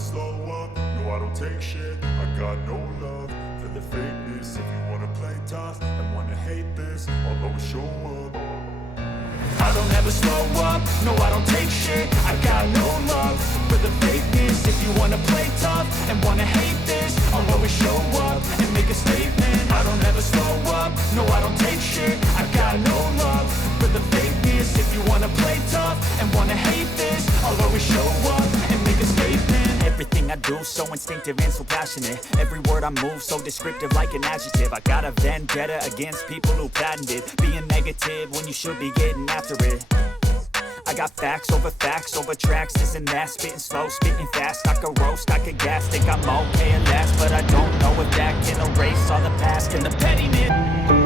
slow up, no I don't take shit. I got no love for the fakeness. If you wanna play tough and wanna hate this, I'll always show up. I don't ever slow up, no I don't take shit. I got no love for the fakeness. If you wanna play tough and wanna hate this, I'll always show up and make a statement. I don't ever slow up, no I don't take shit. I got no love for the fakeness. If you wanna play tough and wanna hate this, I'll always show up and make a statement. Everything I do so instinctive and so passionate. Every word I move so descriptive like an adjective. I got a vendetta against people who patented being negative when you should be getting after it. I got facts over tracks, this and that. Spitting slow, spitting fast, I could roast, I could gas. Think I'm okay at last, but I don't know if that can erase all the past and the pettiness.